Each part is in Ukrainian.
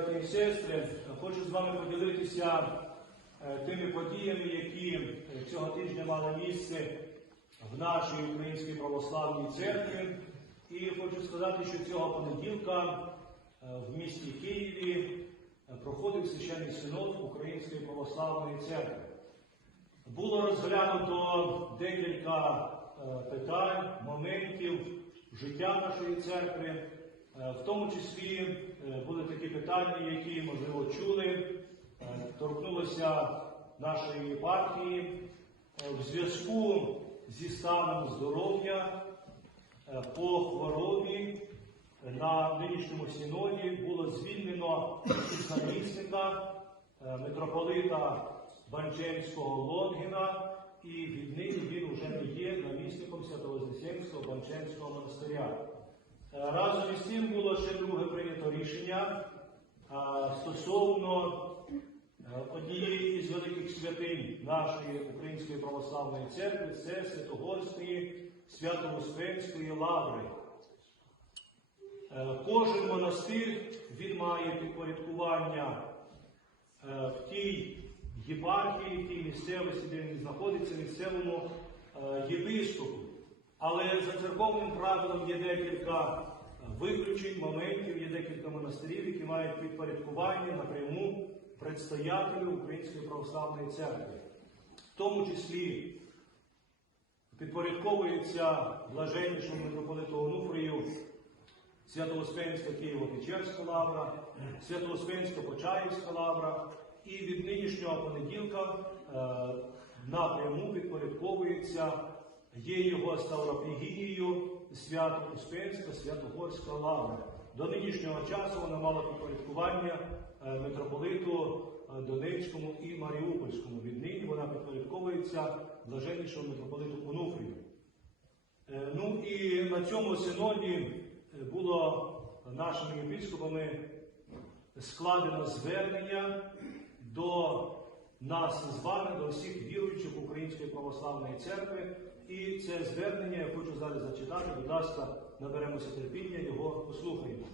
браті і сестри, хочу з вами поділитися е, тими подіями, які е, цього тижня мали місце в нашій Українській православній церкві. І хочу сказати, що цього понеділка е, в місті Києві проходив священний синод Української православної церкви. Було розглянуто декілька питань, моментів життя нашої церкви. Е, В тому числі е, були такі питання, які, можливо, чули, е, торкнулося нашої партії в зв'язку зі станом здоров'я по хворобі на нинішньому синоді було звільнено намісника митрополита Банченського Лонгіна, і віднині він вже не є намісником Святовознесенського Банченського монастиря. Е, Разом із тим було ще друге прийнято рішення е, стосовно е, однієї із великих святинь нашої Української православної церкви це Святогорської Свято-Успенської лаври. Кожен монастир він має підпорядкування в тій єпархії, в тій місцевості, де він знаходиться, місцевому єпископу. Але за церковним правилом є декілька виключень, моментів, є декілька монастирів, які мають підпорядкування напряму предстоятелю Української православної церкви. В тому числі підпорядковується блаженнішому митрополиту Онуфрію Свято-Успенська Києво-Печерська лавра, Свято-Успенська Почаївська лавра, і від нинішнього понеділка е, напряму підпорядковується є його ставропігією Свято-Успенська, Святогорська лавра. До нинішнього часу вона мала підпорядкування е, митрополиту е, Донецькому і Маріупольському. Віднині вона підпорядковується блаженнішому митрополиту Онуфрію. Е, Ну і на цьому синоді було нашими єпископами складено звернення до нас з вами, до всіх віруючих Української православної церкви. І це звернення я хочу зараз зачитати. Будь ласка, наберемося терпіння, його послухаємо.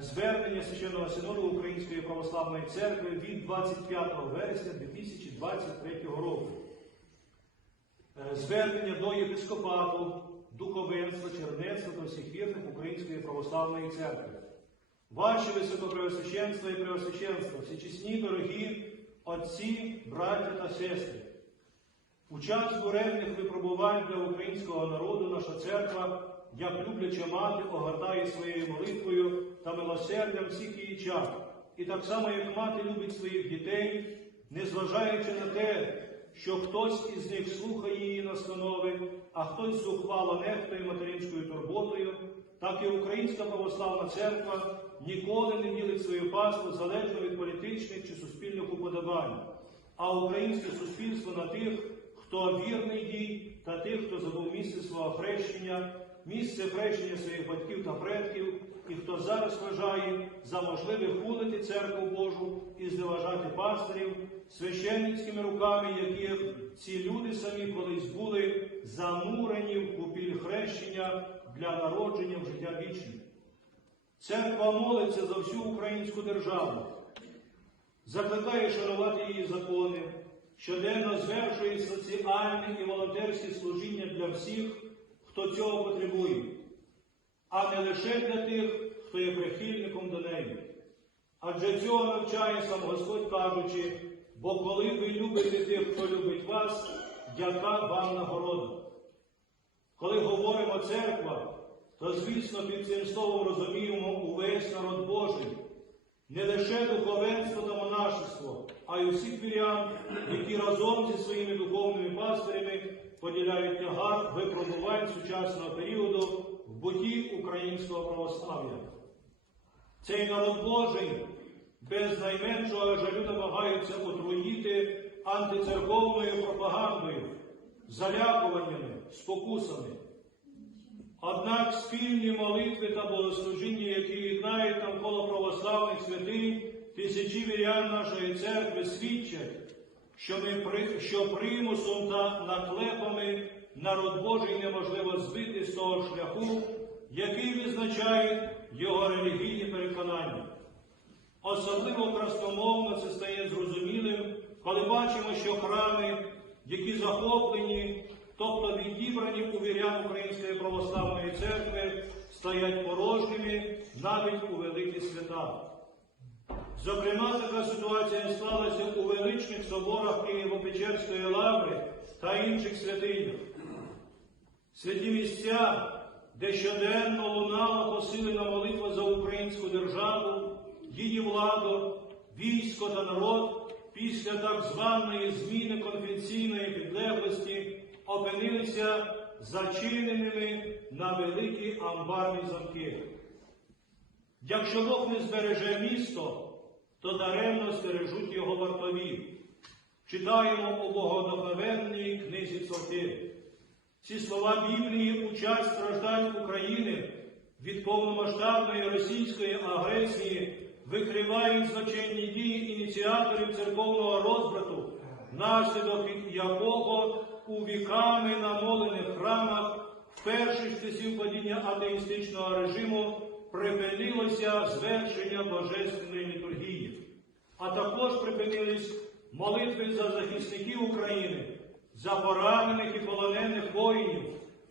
Звернення Священного Синоду Української православної церкви від 25 вересня 2023 року. Звернення до єпископату, духовенства, чернецтва та всіх вірних Української православної церкви. Ваші високопреосвященства і преосвященства, всечесні дорогі отці, браття та сестри. У час буремних випробувань для українського народу наша церква, як любляча мати, огортає своєю молитвою та милосердям всіх її чад. І так само, як мати любить своїх дітей, незважаючи на те, що хтось із них слухає її настанови, а хтось зухвало нехтує материнською турботою, так і Українська православна церква ніколи не ділить свою паству залежно від політичних чи суспільних уподобань, а українське суспільство на тих, хто вірний дій, та тих, хто забув місце свого хрещення, місце хрещення своїх батьків та предків, і хто зараз вважає за можливе хулити церкву Божу і зневажати пастирів священницькими руками, яких ці люди самі колись були замурені в купіль хрещення для народження в життя вічне. Церква молиться за всю українську державу, закликає шанувати її закони, щоденно звершує соціальне і волонтерське служіння для всіх, хто цього потребує, а не лише для тих, хто є прихильником до неї. Адже цього навчає сам Господь кажучи, бо коли ви любите тих, хто любить вас, яка вам нагорода? Коли говоримо церква, то, звісно, під цим словом розуміємо увесь народ Божий, не лише духовенство та монашество, а й усіх вірян, які разом зі своїми духовними пастирями поділяють тягар випробувань сучасного періоду в буті українського православ'я. Цей народ Божий без найменшого жалю намагаються отруїти антицерковною пропагандою, залякуваннями, спокусами. Однак спільні молитви та богослужіння, які єднають навколо православних святинь, тисячі вірян нашої церкви свідчать, що, ми, що примусом та наклепами народ Божий неможливо збити з того шляху, який визначає його релігійні переконання. Особливо красномовно це стає зрозумілим, коли бачимо, що храми, які захоплені, тобто відібрані у вірян Української православної церкви, стоять порожніми навіть у великі свята. Зокрема, така ситуація склалася у величних соборах Києво-Печерської лаври та інших святинях. Святі місця, де щоденно лунала посилена молитва за українську державу, її владу, військо та народ після так званої зміни конфесійної підлеглості опинилися зачиненими на великі амбарні замки. Якщо Бог не збереже місто, то даремно стережуть його вартові. Читаємо у богодохновенній книзі Цорки. Ці слова Біблії у страждань України від повномасштабної російської агресії викривають злочинні дії ініціаторів церковного розбрату, внаслідок якого у віками намолених храмах в перших часів падіння атеїстичного режиму припинилося звершення божественної літургії, також припинились молитви за захисників України, за поранених і полонених воїнів,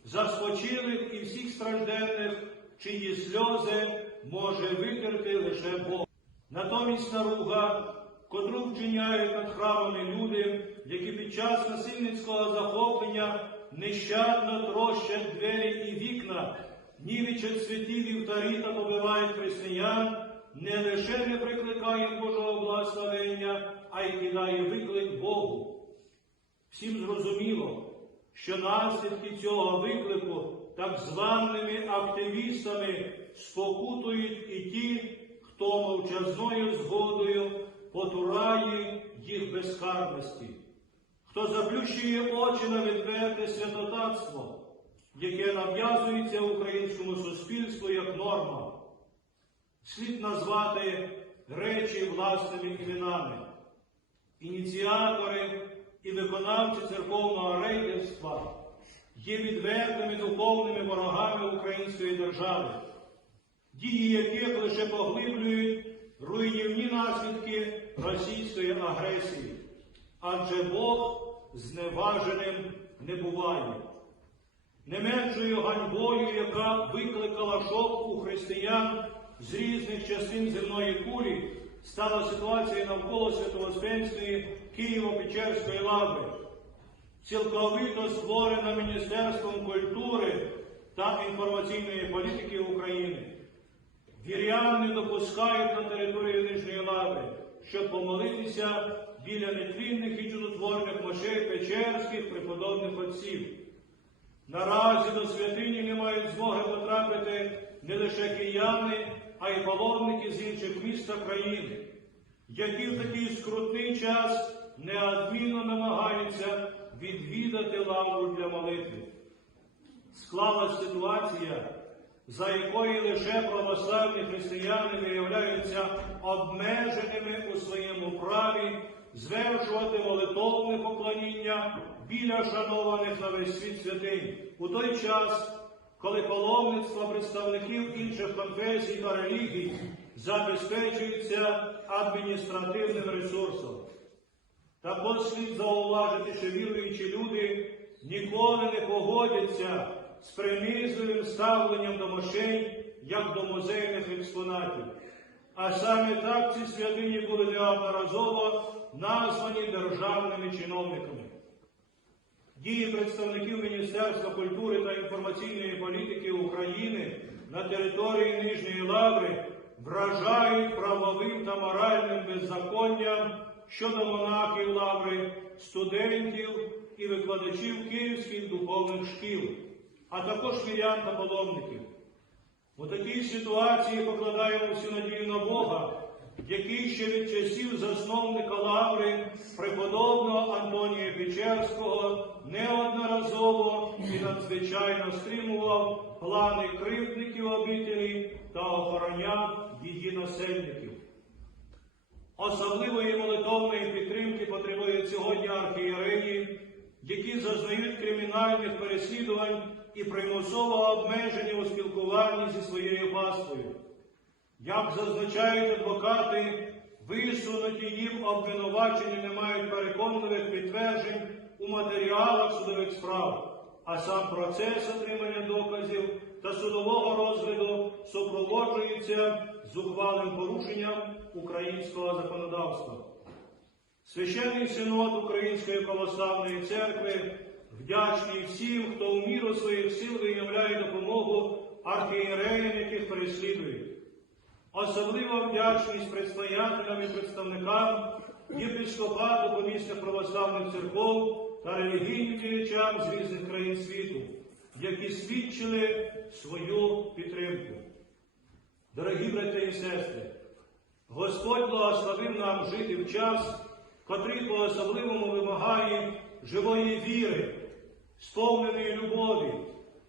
за спочилих і всіх стражденних, чиї сльози може витерпіти лише Бог. Натомість наруга, котру вчиняють над храмами люди, які під час насильницького захоплення нещадно трощать двері і вікна, нівічать святі вівтарі та побивають християн, не лише не прикликає Божого благословення, а й кидає виклик Богу. Всім зрозуміло, що наслідки цього виклику так званими активістами спокутують і ті, хто мовчазною згодою потурає їх безкарності, хто заплющує очі на відверте святотатство, яке нав'язується українському суспільству як норма. Слід назвати речі власними іменами. Ініціатори і виконавці церковного рейдерства є відвертими духовними ворогами української держави, дії яких лише поглиблюють руйнівні наслідки російської агресії, адже Бог зневаженим не буває. Не меншою ганьбою, яка викликала шок у християн з різних частин земної кулі, стала ситуація навколо Святоуспенської Києво-Печерської лаври, цілковито створена Міністерством культури та інформаційної політики України. Вірян не допускають на територію Нижньої лаври, щоб помолитися біля нетлінних і чудотворних мощей Печерських преподобних отців. Наразі до святині не мають змоги потрапити не лише кияни, а й паломники з інших міст та країн, які в такий скрутний час неадмінно намагаються відвідати лавру для молитви. Склалась ситуація, за якої лише православні християни виявляються обмеженими у своєму праві звершувати молитовне поклоніння біля шанованих на весь світ святинь у той час, коли паломництво представників інших конфесій та релігій забезпечується адміністративним ресурсом. Також слід зауважити, що віруючі люди ніколи не погодяться з принизливим ставленням до мощей, як до музейних експонатів. А саме так ці святині були неодноразово названі державними чиновниками. Дії представників Міністерства культури та інформаційної політики України на території Нижньої Лаври вражають правовим та моральним беззаконням щодо монахів Лаври, студентів і викладачів київських духовних шкіл, а також вірян та паломників. У такій ситуації покладаємо всю надію на Бога, який ще від часів засновника лаври преподобного Антонія Печерського неодноразово і надзвичайно стримував плани кривдників обителі та охороняв її насельників. Особливої молитовної підтримки потребують сьогодні архієреї, які зазнають кримінальних переслідувань і примусово обмежені у спілкуванні зі своєю паствою. Як зазначають адвокати, висунуті їм обвинувачення не мають переконливих підтверджень у матеріалах судових справ, а сам процес отримання доказів та судового розгляду супроводжується зухвалим порушенням українського законодавства. Священний синод Української православної церкви вдячний всім, хто у міру своїх сил виявляє допомогу архієреям, яких переслідують. Особлива вдячність предстоятелям і представникам єпископату помісних православних церков та релігійним діячам з різних країн світу, які свідчили свою підтримку. Дорогі брати і сестри, Господь благословив нам жити в час, котрий по-особливому вимагає живої віри, сповненої любові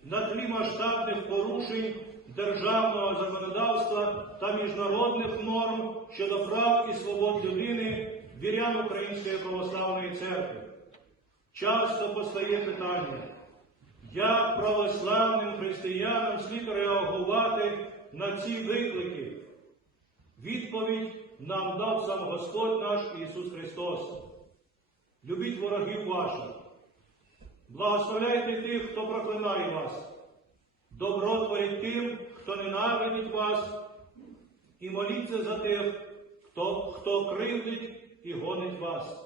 на тлі масштабних порушень державного законодавства та міжнародних норм щодо прав і свобод людини вірян Української православної церкви. Часто постає питання, як православним християнам слід реагувати на ці виклики. Відповідь нам дав сам Господь наш Ісус Христос. Любіть ворогів ваших, благословляйте тих, хто проклинає вас, добро творіть тим, хто ненавидить вас, і моліться за тих, хто, хто кривдить і гонить вас.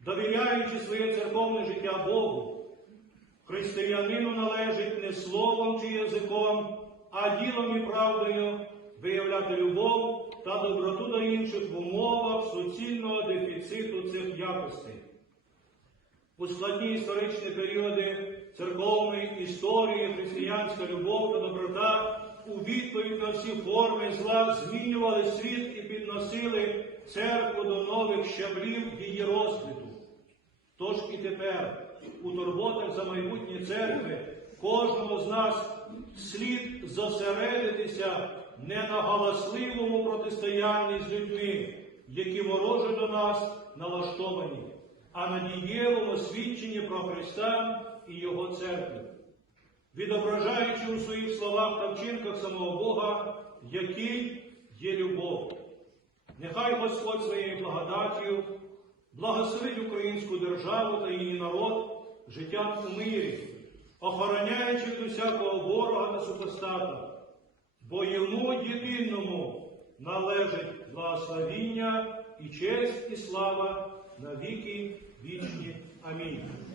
Довіряючи своє церковне життя Богу, християнину належить не словом чи язиком, а ділом і правдою виявляти любов та доброту до інших в умовах суцільного дефіциту цих якостей. У складні історичні періоди церковної історії християнська любов та доброта у відповідь на всі форми зла змінювали світ і підносили церкву до нових щаблів її розквіту. Тож і тепер, у турботах за майбутнє церкви, кожному з нас слід зосередитися не на галасливому протистоянні з людьми, які вороже до нас налаштовані, а на дієвому свідченні про Христа і Його церкви, відображаючи у своїх словах та вчинках самого Бога, який є любов. Нехай Господь своєю благодаттю благословить українську державу та її народ життям у мирі, охороняючи від усякого ворога та супостата, бо йому єдиному належить благословіння і честь і слава на віки вічні. Амінь.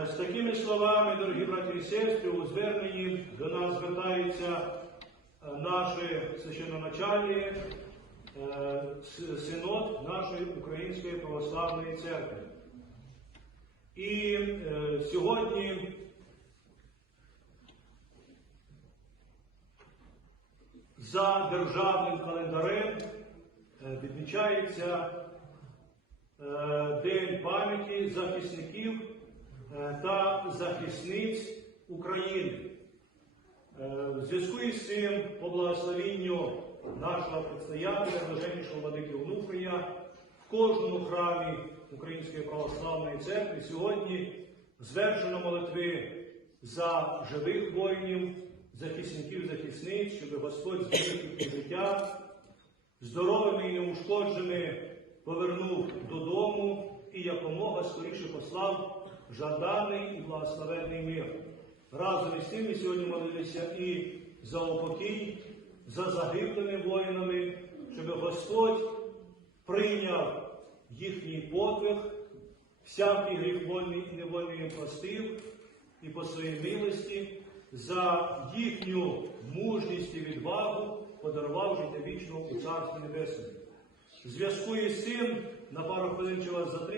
Е, З такими словами, дорогі браті і сестри, у зверненні до нас звертаються е, наші священноначалі, е, синод нашої Української православної церкви. І сьогодні за державним календарем відмічається День пам'яті захисників та захисниць України. Е, В зв'язку із цим, по благословінню нашого предстоятеля, блаженнішого владики Онуфрія, в кожному храмі Української православної церкви сьогодні звершено молитви за живих воїнів, захисників, захисниць, щоб Господь зберіг їхнє життя, здоровими і неушкодженими повернув додому і якомога скоріше послав жаданий і благословенний мир. Разом із тим ми сьогодні молилися і за упокій, за загиблими воїнами, щоб Господь прийняв їхній подвиг, всякий гріх вольний і невольний їм простив, і по своїй милості за їхню мужність і відвагу подарував життя вічного у Царстві Небесному. Зв'язку із цим на пару хвилин чи вас затримую.